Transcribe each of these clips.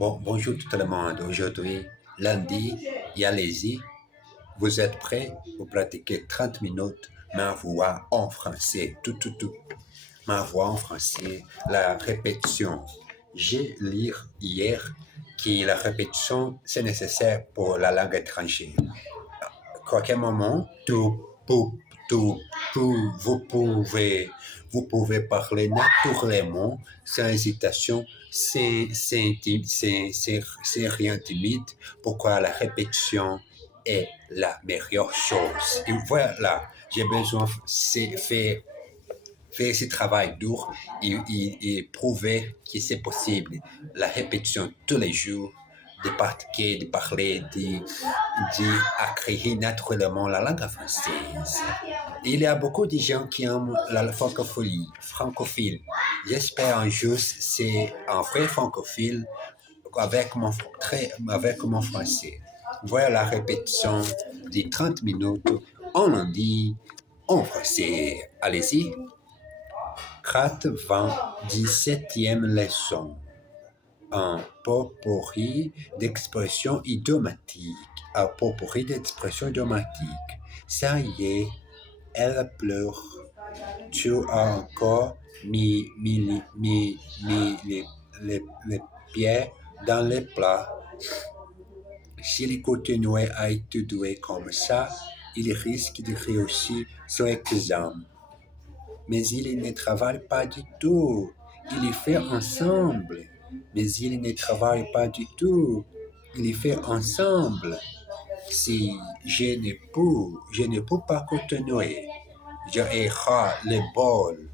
Bonjour tout le monde. Aujourd'hui, lundi, et allez-y. Vous êtes prêts pour pratiquer 30 minutes ma voix en français. Tout. Ma voix en français, la répétition. J'ai lu hier que la répétition, c'est nécessaire pour la langue étrangère. Qualquer moment, tout, vous pouvez parler naturellement, sans hésitation, c'est rien timide. Pourquoi la répétition est la meilleure chose? Et voilà, j'ai besoin de faire ce travail dur et prouver que c'est possible. La répétition tous les jours, de pratiquer, de parler, d'écrire naturellement la langue française. Il y a beaucoup de gens qui aiment la francophile. J'espère un jour c'est un vrai francophile avec mon français. Voilà la répétition de 30 minutes en lundi en français. Allez-y. 97e leçon. Un potpourri d'expressions idiomatiques. Un potpourri d'expressions idiomatiques. Ça y est, elle pleure. Tu as encore mis les pieds dans les plats. S'il continuait à étudier comme ça, il risque de réussir son examen. Mais il ne travaille pas du tout. Il fait ensemble. Mais il ne travaille pas du tout. Il fait ensemble. Si je ne peux pas continuer. Je erre le bol.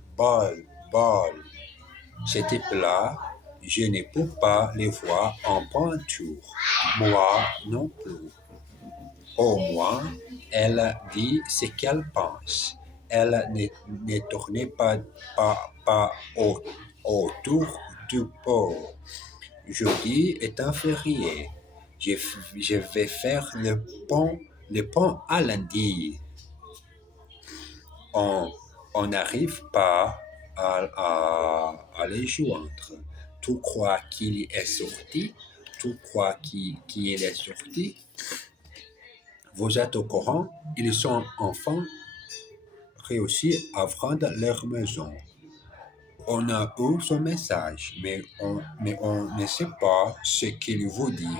Cet type-là, je ne peux pas le voir en peinture. Moi non plus. Au moins, elle dit ce qu'elle pense. Elle ne tournait pas autour du pot. Jeudi est un férié. Je vais faire le pont à lundi. On n'arrive pas à les joindre. Tu crois qu'il est sorti? Tu crois qu'il est sorti? Vous êtes au courant? Ils sont enfin réussi à vendre leur maison. On a eu son message, mais on ne sait pas ce qu'il vous dit.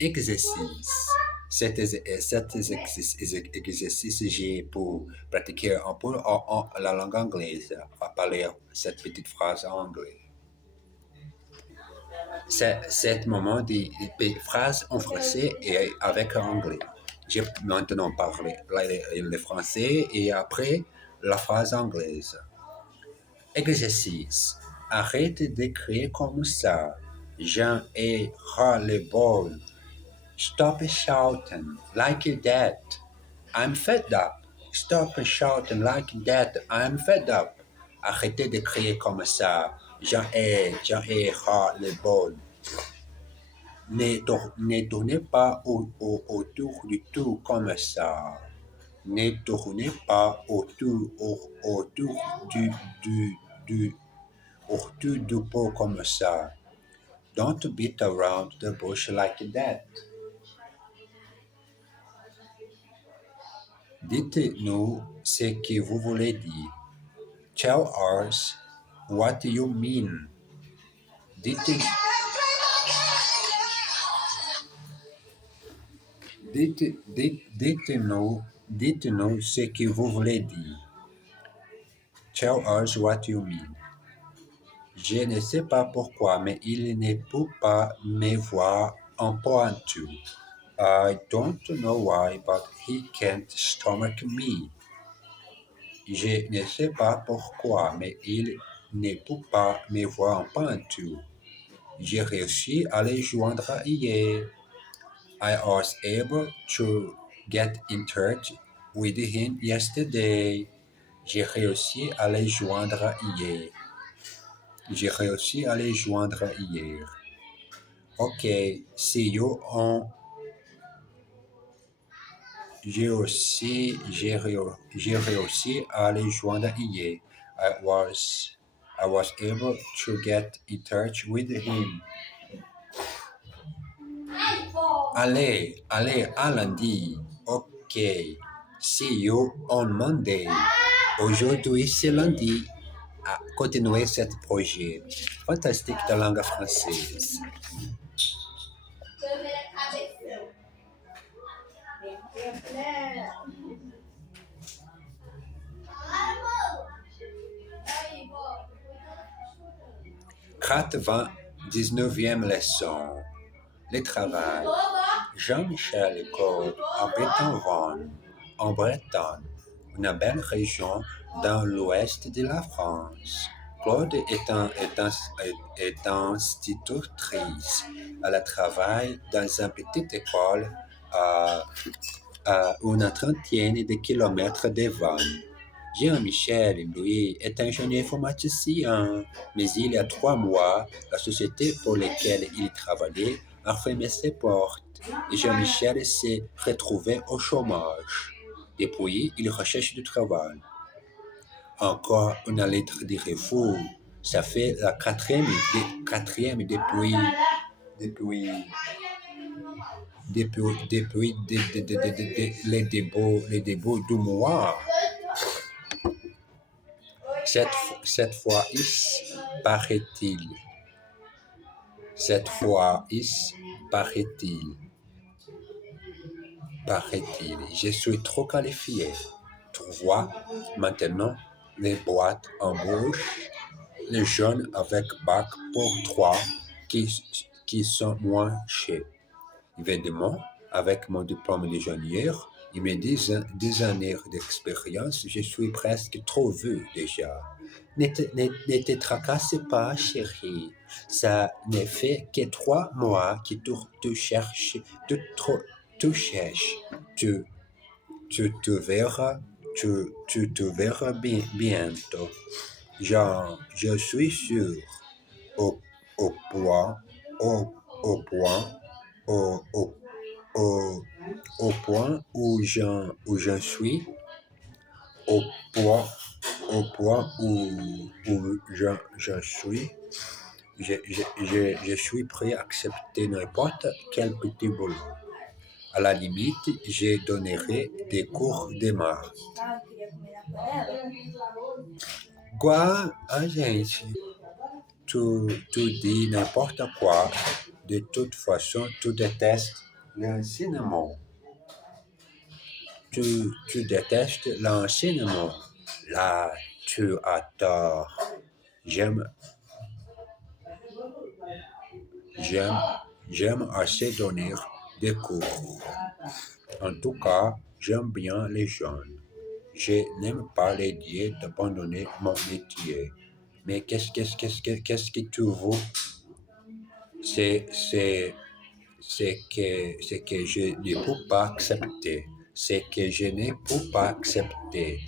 Exercice. Cet exercice, j'ai pour pratiquer un peu la langue anglaise, à parler cette petite phrase en anglais. C'est moment de phrases en français et avec anglais. Je vais maintenant parler le français et après la phrase anglaise. Exercice. Arrête d'écrire comme ça. J'en ai ras-le-bol. Stop shouting like that. I'm fed up. Stop shouting like that. I'm fed up. Arrêtez de crier comme ça. J'en ai ras-le-bol. Ne tournez pas autour du tout comme ça. Ne tournez pas autour du pot comme ça. Don't beat around the bush like that. Dites-nous ce que vous voulez dire. Tell us what you mean. Dites-nous ce que vous voulez dire. Tell us what you mean. Je ne sais pas pourquoi, mais il ne peut pas me voir en pointure. I don't know why, but he can't stomach me. Je ne sais pas pourquoi, mais il ne peut pas me voir en pointure. J'ai réussi à les joindre hier. I was able to get in touch with him yesterday. J'ai réussi à les joindre hier. J'ai réussi à les joindre hier. Ok, see you on... J'ai réussi à les joindre hier. I was I was able to get in touch with him. Allez, à lundi. Ok. See you on Monday. Aujourd'hui, c'est lundi. À continuer ce projet fantastique de langue française. Quatre-vingt 19e leçon. Le travail. Jean-Michel Gaud habite en Vaud, en Bretagne, une belle région dans l'ouest de la France. Claude est institutrice. Elle travaille dans une petite école à une trentaine de kilomètres de Vannes. Jean-Michel, lui, est ingénieur informaticien, mais il y a 3 mois, la société pour laquelle il travaillait a fermé ses portes et Jean-Michel s'est retrouvé au chômage. Depuis, il recherche du travail. Encore une lettre de refus. Ça fait la quatrième depuis les débuts du mois. Cette fois, paraît-il. Cette fois, paraît-il. Je suis trop qualifié. Tu vois, maintenant, les boîtes embauchent les jeunes avec bac pour 3 qui sont moins chers. Évidemment, avec mon diplôme d'ingénieur et mes 10 années d'expérience, je suis presque trop vieux déjà. Ne te tracasse pas, chérie. Ça ne fait que 3 mois que tu cherches. Tu te verras. Tu te verras bientôt. Je suis sûr. Au, au point, au point, au point où j'en suis, au point, où j'en suis, je suis prêt à accepter n'importe quel petit boulot. À la limite, je donnerai des cours de maths. Quoi, gente? Tu dis n'importe quoi. De toute façon, tu détestes l'enseignement. Tu détestes l'enseignement. Là, tu as tort. J'aime assez donner des cours. En tout cas, j'aime bien les jeunes. Je n'aime pas l'idée d'abandonner mon métier. Mais qu'est-ce que tu veux? C'est que je ne peux pas accepter. C'est que je ne peux pas accepter.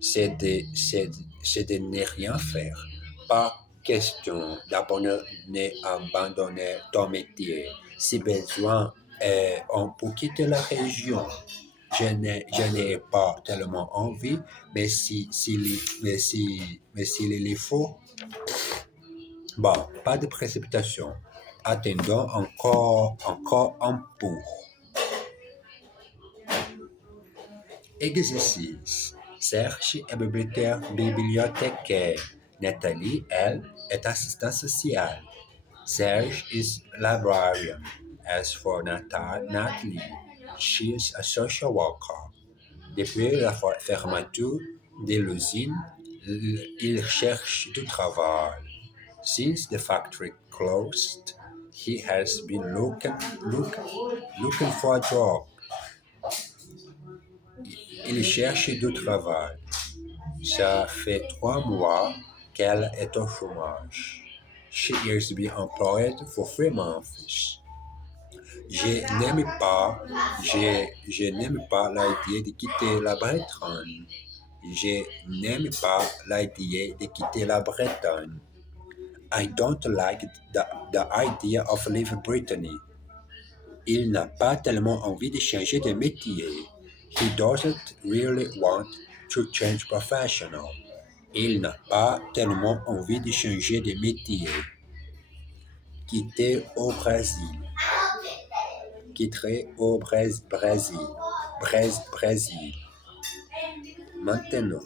C'est de ne rien faire. Pas question d'abandonner ton métier. Si besoin, on peut quitter la région. Je n'ai pas tellement envie, mais s'il le faut, bon, pas de précipitation. Attendons encore un peu. Exercice. Serge est bibliothécaire. Nathalie, elle, est assistante sociale. Serge is librarian. As for Natalie, she is a social worker. Depuis la fermeture de l'usine, il cherche du travail. Since the factory closed, he has been looking for a job. Il cherche du travail. Ça fait 3 mois qu'elle est au chômage. She is being employed for 3 months. Je n'aime pas l'idée de quitter la Bretagne. Je n'aime pas l'idée de quitter la Bretagne. I don't like the idea of leaving Brittany. Il n'a pas tellement envie de changer de métier. He doesn't really want to change professional. Il n'a pas tellement envie de changer de métier. Quitter au Brésil. Quitterai au Brésil. Brésil. Maintenant.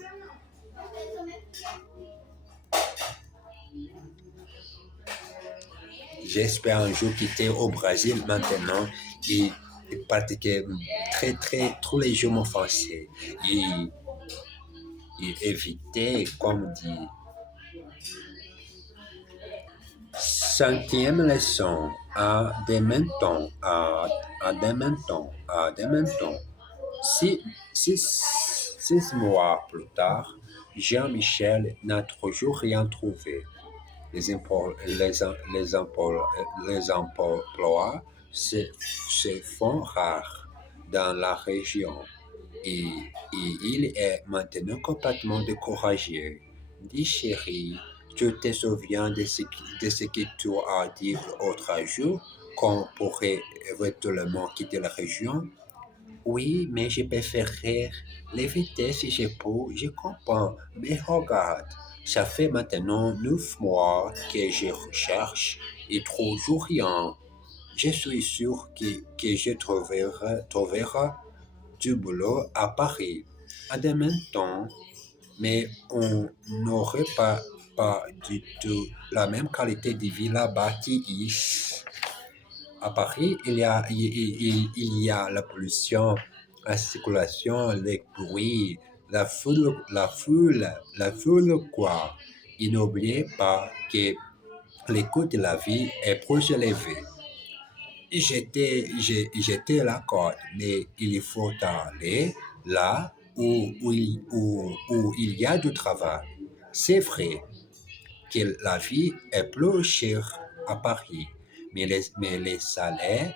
J'espère un jour quitter au Brésil maintenant et pratiquer tous les jours mon français. Et éviter, comme dit, cinquième leçon, à demain temps, à demain temps, à demain temps. Six mois plus tard, Jean-Michel n'a toujours rien trouvé. Les emplois se font rares dans la région et il est maintenant complètement découragé. Dis chérie, tu te souviens de ce que tu as dit l'autre jour qu'on pourrait éventuellement quitter la région? Oui, mais je préférerais l'éviter si je peux, je comprends. Mais regarde, ça fait maintenant 9 mois que je recherche et toujours rien. Je suis sûr que je trouverai du boulot à Paris. À demain temps, mais on n'aurait pas du tout la même qualité de vie là-bas qu'ici. À Paris, il y a la pollution, la circulation, les bruits, la foule quoi. Et n'oubliez pas que le coût de la vie est plus élevé. J'étais d'accord, mais il faut aller là où il y a du travail. C'est vrai que la vie est plus chère à Paris, mais les salaires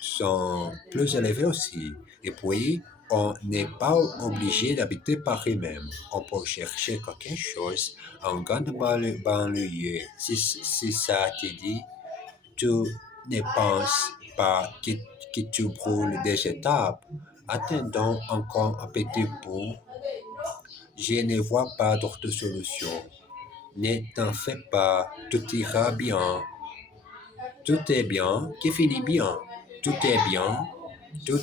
sont plus élevés aussi. Et puis, on n'est pas obligé d'habiter Paris même. On peut chercher quelque chose en grande banlieue. Si ça te dit, tu ne penses pas que tu brûles des étapes. Attendons encore un petit peu. Je ne vois pas d'autre solution. Ne t'en fais pas, tout ira bien. Tout est bien qui finit bien. Tout est bien. Tout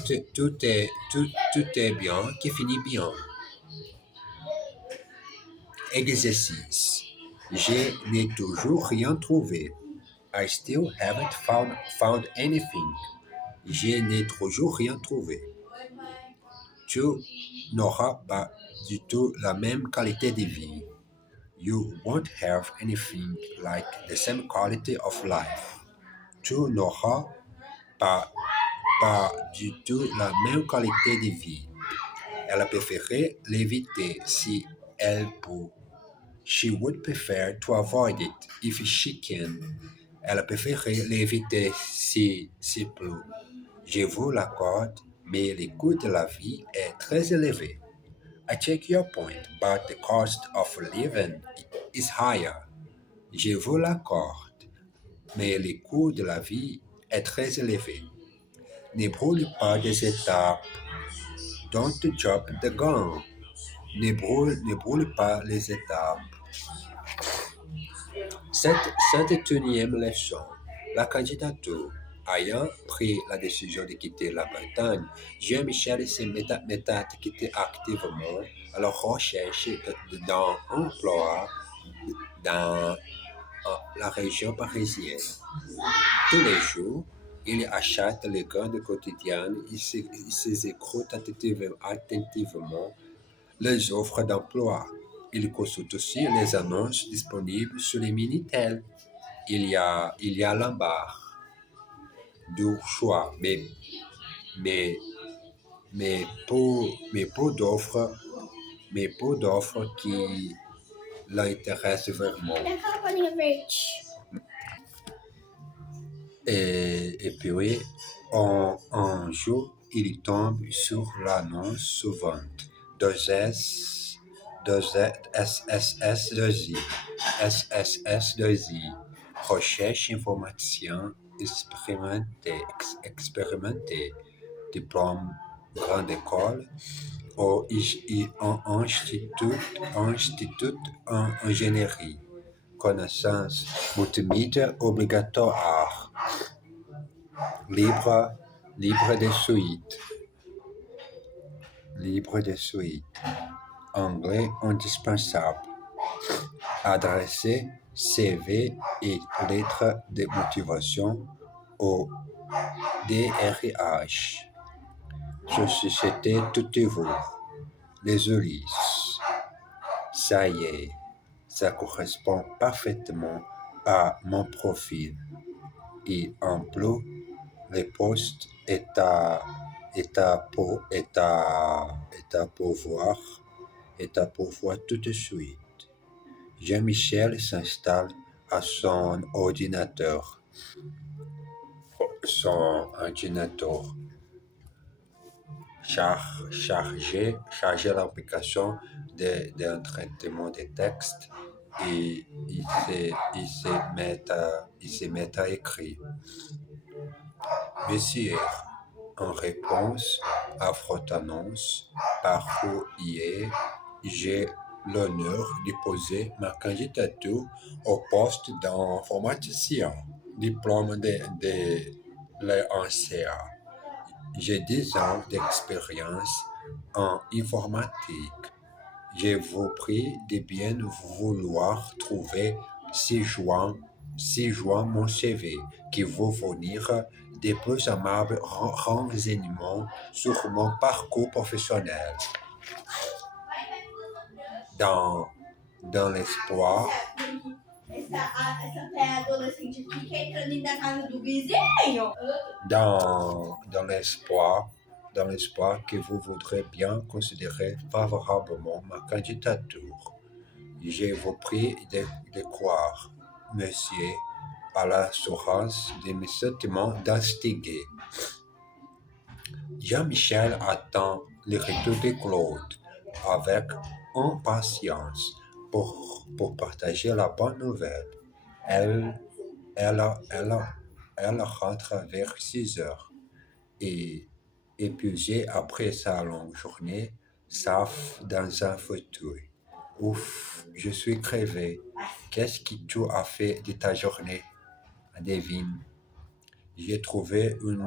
est bien qui finit bien. Exercice. Je n'ai toujours rien trouvé. I still haven't found anything. Je n'ai toujours rien trouvé. Tu n'auras pas du tout la même qualité de vie. You won't have anything like the same quality of life. Tu n'auras pas du tout la même qualité de vie. Elle préférait l'éviter si elle peut. She would prefer to avoid it if she can. Elle préférait l'éviter si peut. Je vous l'accorde, mais le coût de la vie est très élevé. I take your point, but the cost of living is higher. Je vous l'accorde, mais le coût de la vie est très élevé. Ne brûle pas des étapes. Don't jump the gun. Ne brûle pas les étapes. Cette unième leçon, la candidature. Ayant pris la décision de quitter la Bretagne, Jean-Michel se met à quitter activement à la recherche d'un emploi dans la région parisienne. Tous les jours, il achète les grandes quotidiennes et s'écoute attentivement les offres d'emploi. Il consulte aussi les annonces disponibles sur les Minitel. Il y a l'embarras du choix, mais peu d'offres qui l'intéressent vraiment. Et puis, oui, un jour, il tombe sur l'annonce suivante. 2S, 2S, SSS2I, SSS2I, recherche information expérimentée, diplôme grande école ou en institut en ingénierie. Connaissance multimédia obligatoire. Libre, libre de suite. Libre de suite. Anglais indispensable. Adresser CV et lettres de motivation au DRH. Société Toutefois. Les Ulysses. Ça y est, ça correspond parfaitement à mon profil. Et en plus, le poste est à pourvoir tout de suite. Jean-Michel s'installe à son ordinateur. Son ordinateur charger l'application d'un traitement de texte et il se met à écrire. Monsieur, en réponse à votre annonce par courrier, j'ai l'honneur de poser ma candidature au poste d'informaticien, diplôme de l'ENCA. J'ai 10 ans d'expérience en informatique. Je vous prie de bien vouloir trouver ci-joint mon CV qui vous fournir des plus amables renseignements sur mon parcours professionnel. Dans l'espoir dans l'espoir que vous voudrez bien considérer favorablement ma candidature. Je vous prie de croire, monsieur, à l'assurance de mes sentiments d'instiguer. Jean-Michel attend le retour de Claude avec impatience pour partager la bonne nouvelle. Elle rentre vers 6 heures et, épuisée après sa longue journée, s'affaisse dans un fauteuil. Ouf, je suis crevé. Qu'est-ce que tu as fait de ta journée? Devine. J'ai trouvé une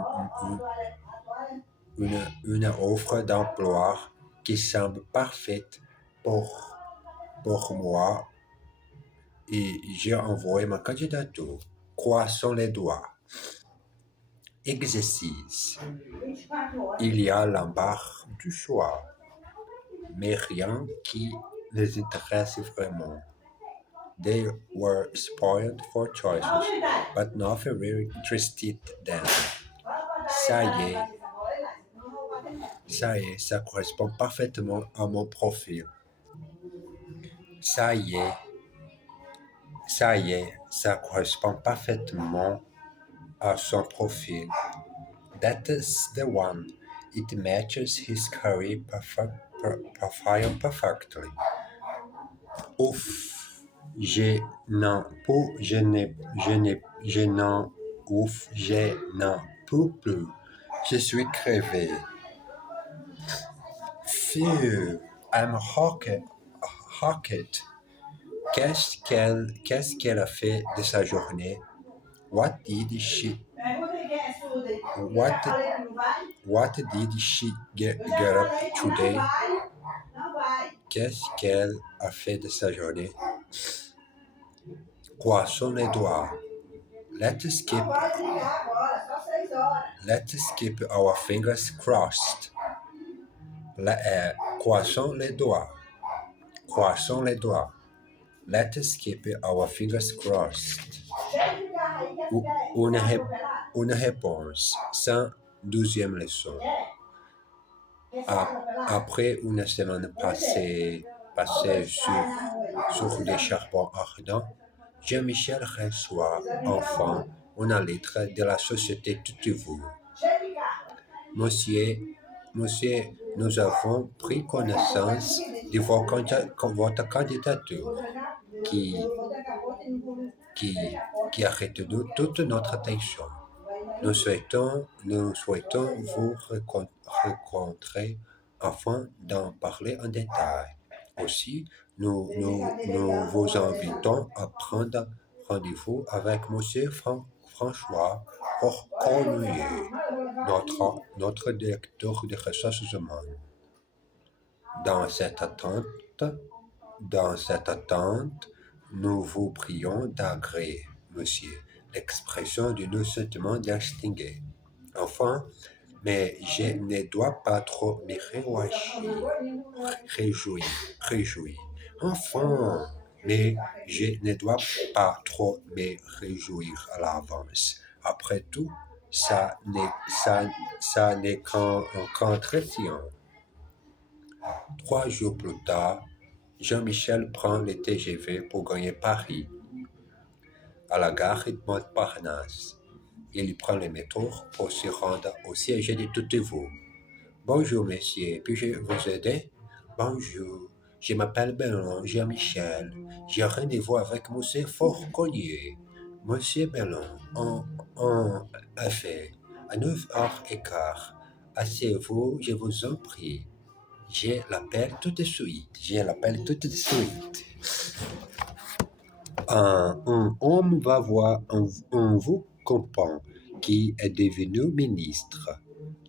offre d'emploi qui semble parfaite pour moi et j'ai envoyé ma candidature. Croisons les doigts. Exercice. Il y a l'embarras du choix, mais rien qui les intéresse vraiment. They were spoiled for choices, but nothing really interested them. Ça y est, ça correspond parfaitement à mon profil. Ça y est, ça correspond parfaitement à son profil. That is the one. It matches his career profile perfectly. Ouf, je n'en peux plus. Je suis crevé. Phew, I'm hooked. Qu'est-ce qu'elle a fait de sa journée? What did she get up today? Qu'est-ce qu'elle a fait de sa journée? Croisons les doigts. Let's keep our fingers crossed. Croisons les doigts. Let's keep our fingers crossed. Une réponse. 112e leçon. Après une semaine passée sur des charbons ardents, Jean-Michel reçoit enfin une lettre de la société Toutefois. Monsieur, nous avons pris connaissance de votre candidature qui a retenu toute notre attention. Nous souhaitons vous rencontrer afin d'en parler en détail. Aussi, nous vous invitons à prendre rendez-vous avec Monsieur François Cornulier, notre directeur des ressources humaines. Dans cette attente, dans cette attente, nous vous prions d'agréer, monsieur, l'expression de nos sentiments distingués. Enfin, mais je ne dois pas trop me réjouir. Enfin, mais je ne dois pas trop me réjouir à l'avance. Après tout, ça n'est qu'entretien. 3 jours plus tard, Jean-Michel prend le TGV pour gagner Paris, à la gare de Montparnasse. Il prend le métro pour se rendre au siège de Toutevoux. Bonjour, monsieur, puis-je vous aider? Bonjour, je m'appelle Bellon Jean-Michel. J'ai rendez-vous avec monsieur Fourconnier. Monsieur Bellon, en effet, à 9h15. Asseyez-vous, je vous en prie. Je l'appelle tout de suite. Un homme va voir un vous comprend qui est devenu ministre.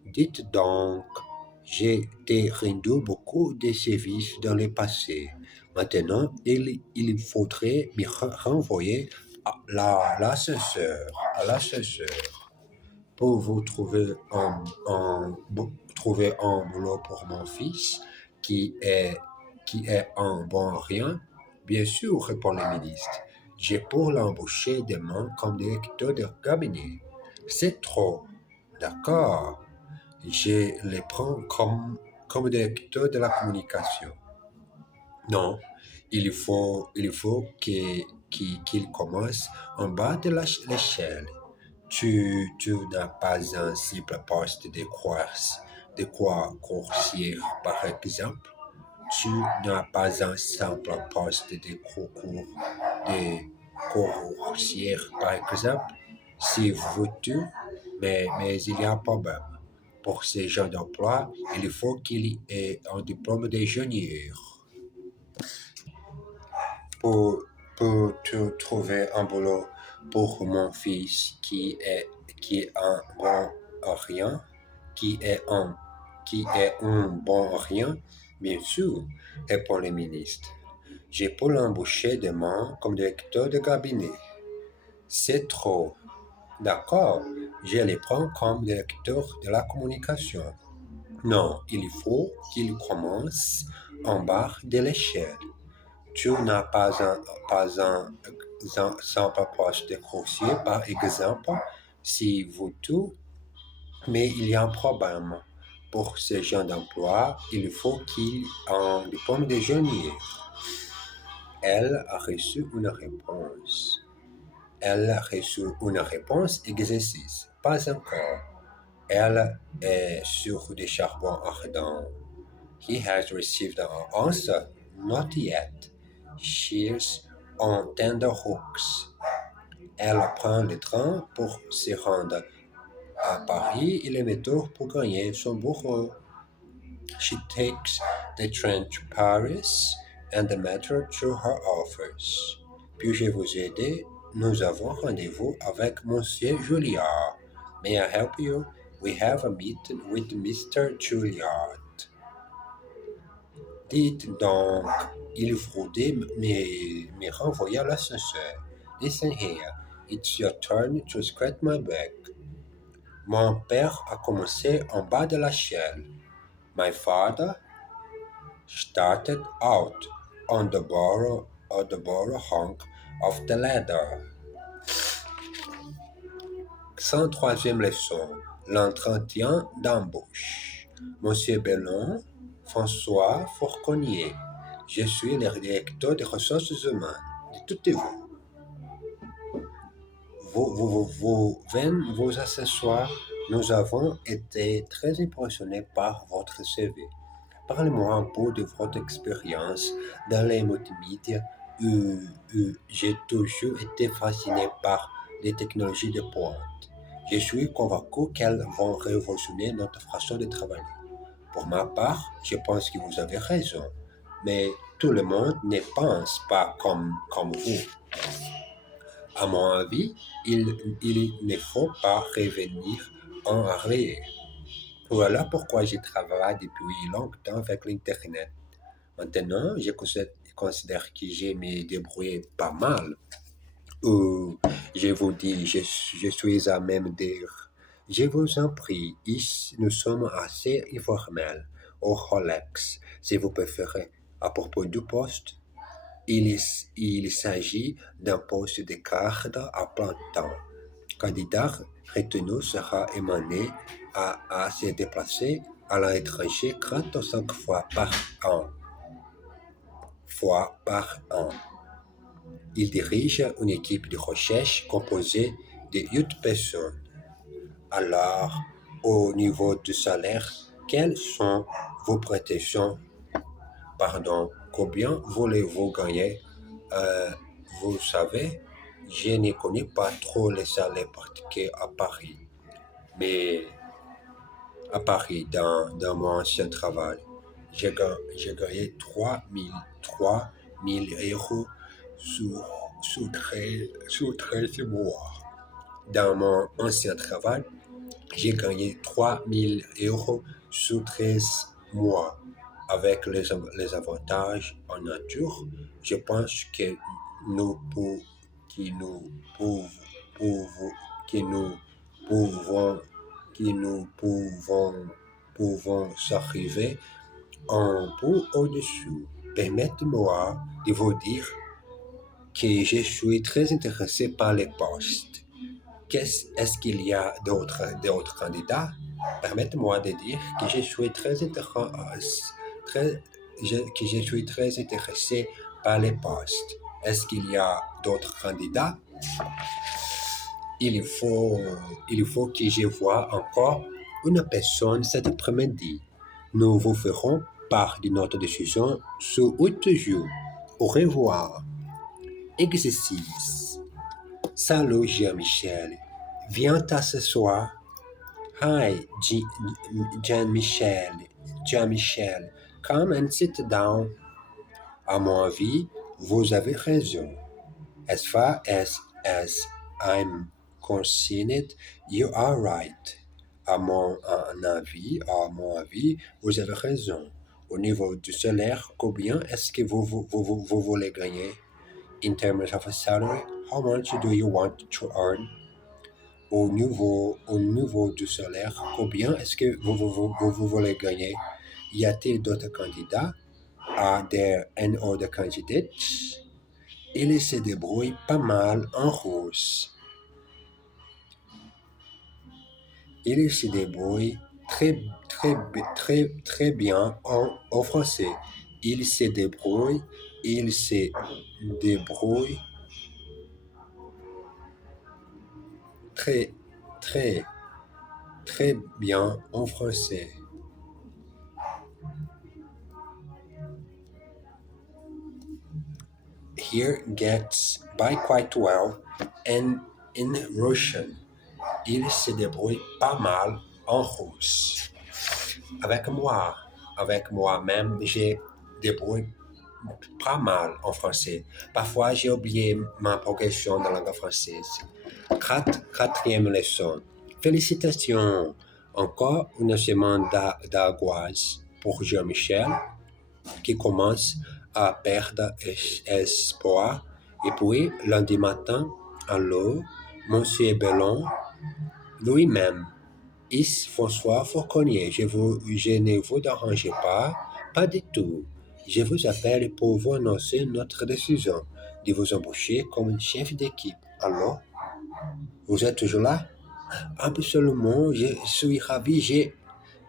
Dites donc, j'ai été rendu beaucoup de services dans le passé. Maintenant, il faudrait me renvoyer à l'ascenseur. Pour vous trouver un boulot pour mon fils, qui est un bon rien. Bien sûr, répond le ministre. J'ai pour l'embaucher demain comme directeur de cabinet. C'est trop. D'accord. Je le prends comme directeur de la communication. Non, il faut qu'il commence en bas de l'échelle. Tu n'as pas un simple poste de coursier, par exemple. Tu n'as pas un simple poste de coursier, par exemple. Si veux-tu, mais il y a un problème. Pour ce genre d'emploi, il faut qu'il ait un diplôme d'ingénieur. Pour te trouver un boulot pour mon fils qui est un bon rien, qui est un bon rien, bien sûr, répond le ministre. J'ai pour l'embaucher demain comme directeur de cabinet. C'est trop. D'accord, je le prends comme directeur de la communication. Non, il faut qu'il commence en bas de l'échelle. Tu n'as pas un simple poste de coursier, par exemple, si vous tout, mais il y a un problème. Pour ce genre d'emploi, il faut qu'il ait un diplôme d'ingénieur. Elle a reçu une réponse exercice. Pas encore. Elle est sur des charbons ardents. He has received an answer. Not yet. She's on tenterhooks. Elle prend le train pour se rendre à Paris et le métro pour gagner son bureau. She takes the train to Paris and the metro to her office. Puis-je vous aider? Nous avons rendez-vous avec Monsieur Julliard. May I help you? We have a meeting with Mr. Julliard. Dites donc, il faudrait me renvoyer à l'ascenseur. Listen here, it's your turn to scratch my back. Mon père a commencé en bas de l'échelle. My father started out on the bottom hunk of the ladder. 103e leçon, l'entretien d'embauche. Monsieur Bellon, François Fourconnier. Je suis le directeur des ressources humaines. Dites-vous. Vous venez vous asseoir. Nous avons été très impressionnés par votre CV. Parlez-moi un peu de votre expérience dans les multimédia. J'ai toujours été fasciné par les technologies de pointe. Je suis convaincu qu'elles vont révolutionner notre façon de travailler. Pour ma part, je pense que vous avez raison, mais tout le monde ne pense pas comme vous. À mon avis, il ne faut pas revenir en arrière. Voilà pourquoi je travaille depuis longtemps avec l'Internet. Maintenant, je considère que je me débrouille pas mal. Ou je vous dis, je suis à même dire, je vous en prie, ici, nous sommes assez informels au Rolex, si vous préférez. À propos du poste, il s'agit d'un poste de cadre à plein temps. Candidat retenu sera émané à se déplacer à l'étranger 4 ou 5 fois par an. Il dirige une équipe de recherche composée de 8 personnes. Alors, au niveau du salaire, quelles sont vos prétentions? Pardon, combien voulez-vous gagner? Euh, Vous savez, je ne connais pas trop les salaires pratiqués à Paris, mais à Paris, dans mon ancien travail, j'ai gagné 3 000 euros sur, sur 13 mois. Dans mon ancien travail, j'ai gagné 3 000 euros sur 13 mois. Avec les avantages en nature, je pense que nous, pour, que nous, pouvons, pouvons- que nous pouvons, que nous pouvons s'arriver un peu au-dessous. Permettez-moi de vous dire que je suis très intéressé par les postes. Est-ce qu'il y a d'autres candidats? Permettez-moi de dire que que je suis très intéressé par les postes. Est-ce qu'il y a d'autres candidats? Il faut, il faut que je voie encore une personne cet après-midi. Nous vous ferons part de notre décision sous 8 jours. Au revoir. Exercice. Salut Jean-Michel. Viens t'asseoir. Hi, Jean-Michel. Jean-Michel, come and sit down. À mon avis, vous avez raison. As far as I'm concerned, you are right. À mon avis, vous avez raison. Au niveau du salaire, combien est-ce que vous voulez gagner? In terms of a salary, how much do you want to earn? Au niveau du salaire, combien est-ce que vous voulez gagner? Y a-t-il d'autres candidats? Are there any other candidates? Il se débrouille pas mal en russe. Il se débrouille très bien en français. Il se débrouille très, très, très bien en français. Here gets by quite well, and in Russian. Il se débrouille pas mal en russe. Avec moi-même, je débrouille pas mal en français. Parfois, j'ai oublié ma progression dans la langue française. Quatrième leçon. Félicitations! Encore une semaine d'angoisse pour Jean-Michel, qui commence à perdre espoir. Et puis, lundi matin, alors, Monsieur Bellon, lui-même, Is François Fauconnier, je ne vous dérange pas du tout. Je vous appelle pour vous annoncer notre décision de vous embaucher comme chef d'équipe. Alors, vous êtes toujours là? Absolument, je suis ravi.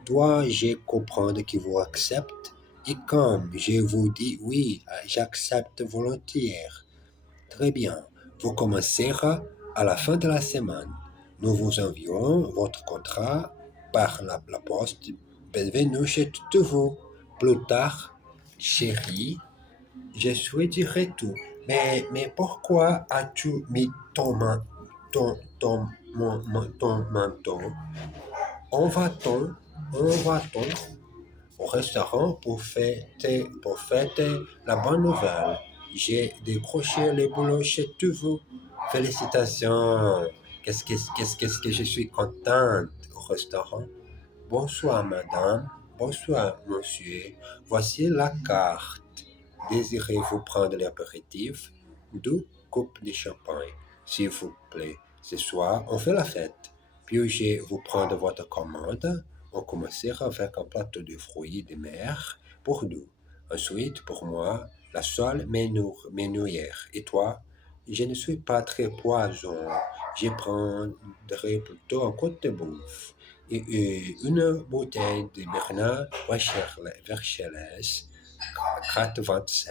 Dois-je comprendre que vous acceptez? Et comme je vous dis oui, j'accepte volontiers. Très bien. Vous commencerez à la fin de la semaine. Nous vous enverrons votre contrat par la poste. Bienvenue chez toutes vous. Plus tard, chérie, je suis du retour. Mais pourquoi as-tu mis ton ton manteau. On va-t-on au restaurant pour fêter la bonne nouvelle? J'ai décroché le boulot chez vous. Félicitations. Qu'est-ce que je suis contente au restaurant. Bonsoir, madame. Bonsoir, monsieur. Voici la carte. Désirez-vous prendre l'apéritif? 2 coupes de champagne, s'il vous plaît. Ce soir, on fait la fête. Puis-je vous prendre votre commande? On commencera avec un plateau de fruits de mer pour deux. Ensuite, pour moi, la seule menuière. Et toi? Je ne suis pas très poison. Je prendrai plutôt un côte de bouffe et une bouteille de Bernard Verchelès 4,27.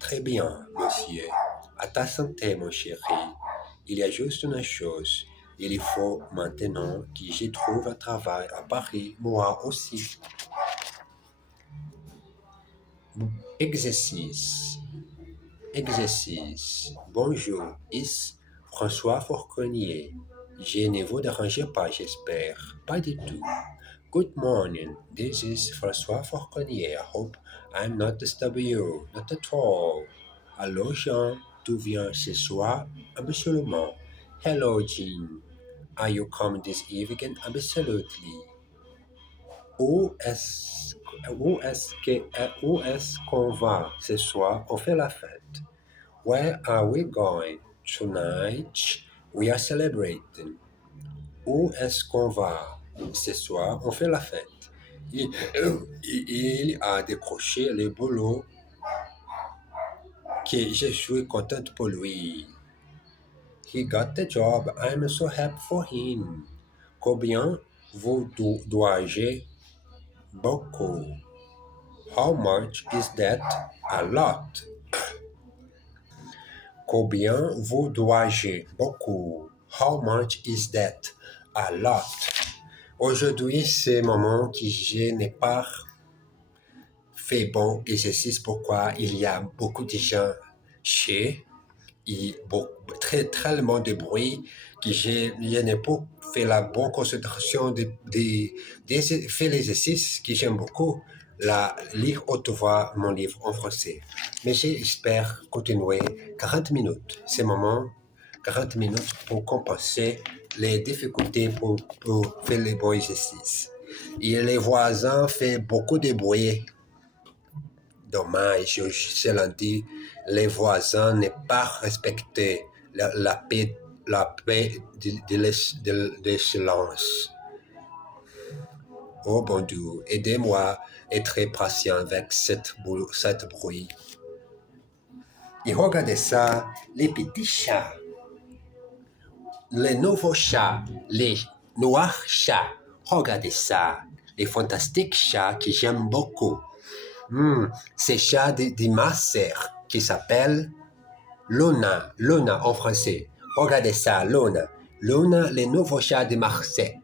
Très bien, monsieur. À ta santé, mon chéri. Il y a juste une chose. Il faut maintenant que je trouve un travail à Paris, moi aussi. Exercice. Bonjour, ici François Fourconnier. Je ne vous dérange pas, j'espère. Pas du tout. Good morning, this is François Fourconnier. I hope I'm not disturbing you. Not at all. Allô, Jean, tu viens ce soir? Absolument. Hello, Jean. Are you coming this evening? Absolutely. Où est-ce qu'on va ce soir? On fait la fête. Where are we going? Tonight, we are celebrating. Où est-ce qu'on va? Ce soir, on fait la fête. Il a décroché le boulot que je suis contente pour lui. He got the job. I'm so happy for him. Combien vous dois-je? Beaucoup. How much is that? A lot. Combien vous dois-je? Beaucoup. How much is that? A lot. Aujourd'hui, c'est le moment que je n'ai pas fait bon exercice. Pourquoi il y a beaucoup de gens chez et tellement de bruit que je n'ai pas fait la bonne concentration de faire l'exercice que j'aime beaucoup, lire haute voix mon livre en français. Mais j'espère continuer 40 minutes. C'est le moment, 40 minutes pour compenser les difficultés pour faire les bons exercices. Et les voisins font beaucoup de bruit. Dommage, je l'ai dit, les voisins n'ont pas respecté la paix de silence. Oh bon Dieu, aidez-moi à être patient avec cette bruit. Et regardez ça, les petits chats, les nouveaux chats, les noirs chats, regardez ça, les fantastiques chats que j'aime beaucoup. C'est le chat de ma sœur qui s'appelle Luna en français. Regardez ça, Luna, le nouveau chat de Marseille.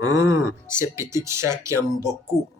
Ce petit chat qui aime beaucoup.